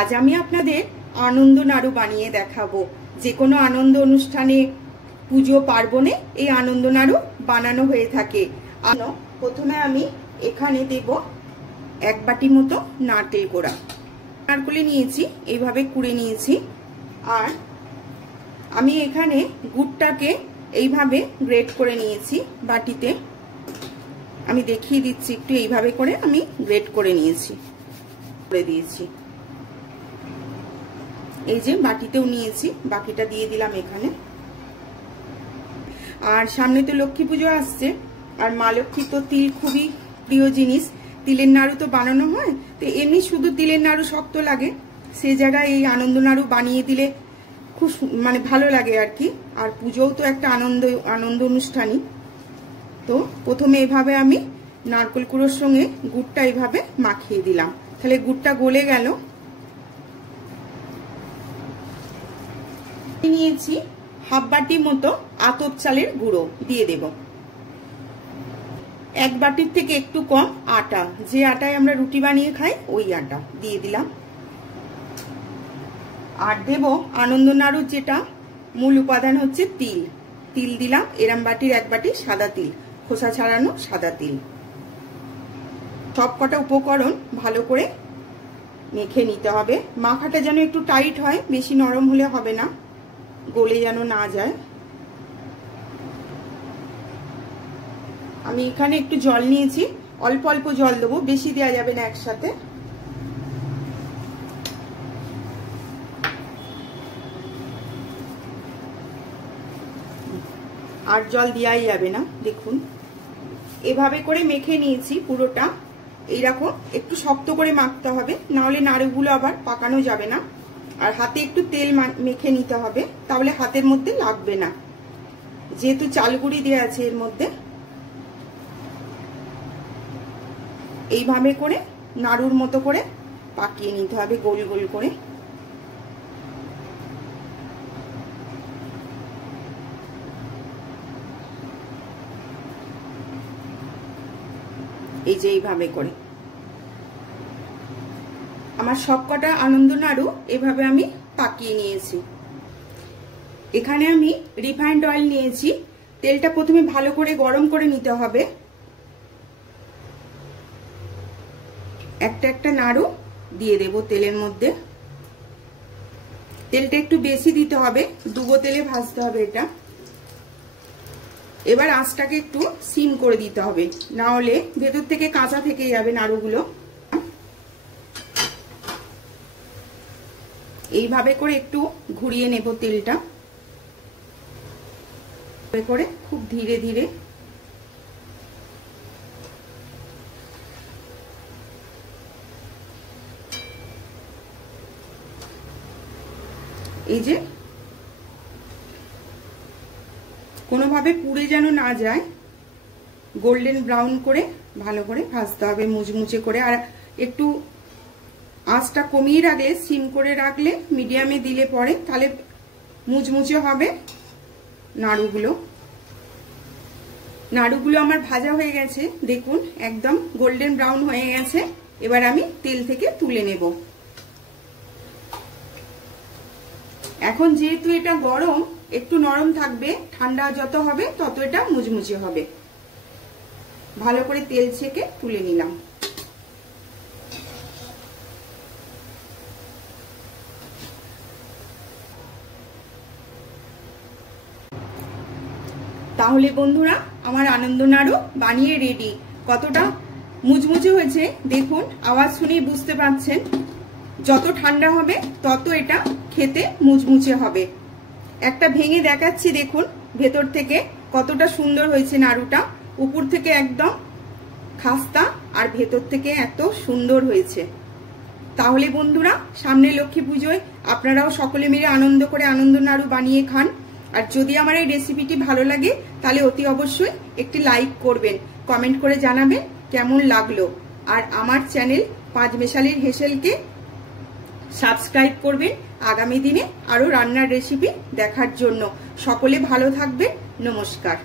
আজ আমি আপনাদের আনন্দ নাড়ু বানিয়ে দেখাবো। যে কোনো আনন্দ অনুষ্ঠানে, পুজো পার্বণে এই আনন্দ নাড়ু বানানো হয়ে থাকে। প্রথমে আমি এখানে দেব 1 বাটি মতো নারকেল কোড়া। নারকেল নিয়েছি, এইভাবে কুড়ে নিয়েছি। আর আমি এখানে গুড়টাকে এইভাবে গ্রেট করে নিয়েছি বাটিতে। আমি দেখিয়ে দিচ্ছি, একটু এইভাবে করে আমি গ্রেট করে নিয়েছি, করে দিয়েছি। এই যে বাটিতেও নিয়েছি, বাকিটা দিয়ে দিলাম এখানে। আর সামনে তো লক্ষ্মী পুজো আসছে, আর মা লক্ষ্মী তো তিল খুবই প্রিয় জিনিস। তিলের নাড়ু তো বানানো হয়, তো এমনি শুধু তিলের নাড়ু শক্ত লাগে, সে জায়গায় এই আনন্দ নাড়ু বানিয়ে দিলে খুব ভালো লাগে আর কি। আর পুজোও তো একটা আনন্দ অনুষ্ঠানই। তো প্রথমে এভাবে আমি নারকেল কুড়োর সঙ্গে গুড়টা এইভাবে মাখিয়ে দিলাম, তাহলে গুড়টা গলে গেল। নিয়েছি 1/2 বাটি মতো আতপ চালের গুঁড়ো, দিয়ে দেব। 1 বাটির থেকে একটু কম আটা, যে আটায় আমরা রুটি বানিয়ে খাই ওই আটা দিয়ে দিলাম। আর দেব আনন্দ নাড়ুর যেটা মূল উপাদান হচ্ছে তিল। তিল দিলাম, এরম বাটির 1 বাটি সাদা তিল, খোসা ছাড়ানো সাদা তিল। সব কটা উপকরণ ভালো করে মেখে নিতে হবে। মাখাটা যেন একটু টাইট হয়, বেশি নরম হলে হবে না, গলে যেন না যায়। আমি এখানে একটু জল নিয়েছি, অল্প অল্প জল দেবো, বেশি দেওয়া যাবে না একসাথে। আর জল দেওয়াই যাবে না। দেখুন এভাবে করে মেখে নিয়েছি পুরোটা। এইরকম একটু শক্ত করে মাখতে হবে, না হলে নাড়ুগুলো আবার পাকানো যাবে না। আর হাতে একটু তেল মেখে নিতে হবে, তাহলে হাতের মধ্যে লাগবে না, যেহেতু চালগুড়ি দেওয়া আছে এর মধ্যে। এইভাবে করে নাড়ুর মতো করে পাকিয়ে নিতে হবে, গোল গোল করে। এই যে এইভাবে করে আমার সবকটা আনন্দ নাড়ু এভাবে আমি পাকিয়ে নিয়েছি। এখানে আমি রিফাইন্ড অয়েল নিয়েছি। তেলটা প্রথমে ভালো করে গরম করে নিতে হবে। একটা একটা নাড়ু দিয়ে দেব তেলের মধ্যে। তেলটা একটু বেশি দিতে হবে, ডুবো তেলে ভাজতে হবে এটা। এবার আঁচটাকে একটু সিম করে দিতে হবে, না হলে ভেতর থেকে কাঁচা থেকে যাবে নাড়ুগুলো। এইভাবে করে একটু ঘুরিয়ে নেব তেলটা, করে খুব ধীরে ধীরে। এই যে কোনোভাবে পুড়ে যেন না যায়, গোল্ডেন ব্রাউন করে ভালো করে ভাজতে হবে, মুচমুচে করে। আর একটু আঁচটা কমিয়ে রাখলে, সিম করে রাখলে, মিডিয়ামে দিলে পরে তাহলে মুচমুচে হবে নাড়ুগুলো। নাড়ুগুলো আমার ভাজা হয়ে গেছে, দেখুন একদম গোল্ডেন ব্রাউন হয়ে গেছে। এবার আমি তেল থেকে তুলে নেব। এখন যেহেতু এটা গরম, একটু নরম থাকবে, ঠান্ডা যত হবে তত এটা মুচমুচে হবে। ভালো করে তেল ছেঁকে তুলে নিলাম। তাহলে বন্ধুরা, আমার আনন্দ নাড়ু বানিয়ে রেডি। কতটা মুচমুচে হয়েছে দেখুন, আওয়াজ শুনেই বুঝতে পারছেন। যত ঠান্ডা হবে তত এটা খেতে মুচমুচে হবে। একটা ভেঙে দেখাচ্ছি, দেখুন ভেতর থেকে কতটা সুন্দর হয়েছে নাড়ুটা। উপর থেকে একদম খাস্তা, আর ভেতর থেকে এত সুন্দর হয়েছে। তাহলে বন্ধুরা, সামনে লক্ষ্মী পুজোয় আপনারাও সকলে মিলে আনন্দ করে আনন্দ নাড়ু বানিয়ে খান। আর যদি আমার এই রেসিপিটি ভালো লাগে তাহলে অতি অবশ্যই একটি লাইক করবেন, কমেন্ট করে জানাবেন কেমন লাগলো। আর আমার চ্যানেল পাঁচমেশালির হেসেলকে সাবস্ক্রাইব করবেন আগামী দিনে আরো রান্নার রেসিপি দেখার জন্য। সকলে ভালো থাকবেন। নমস্কার।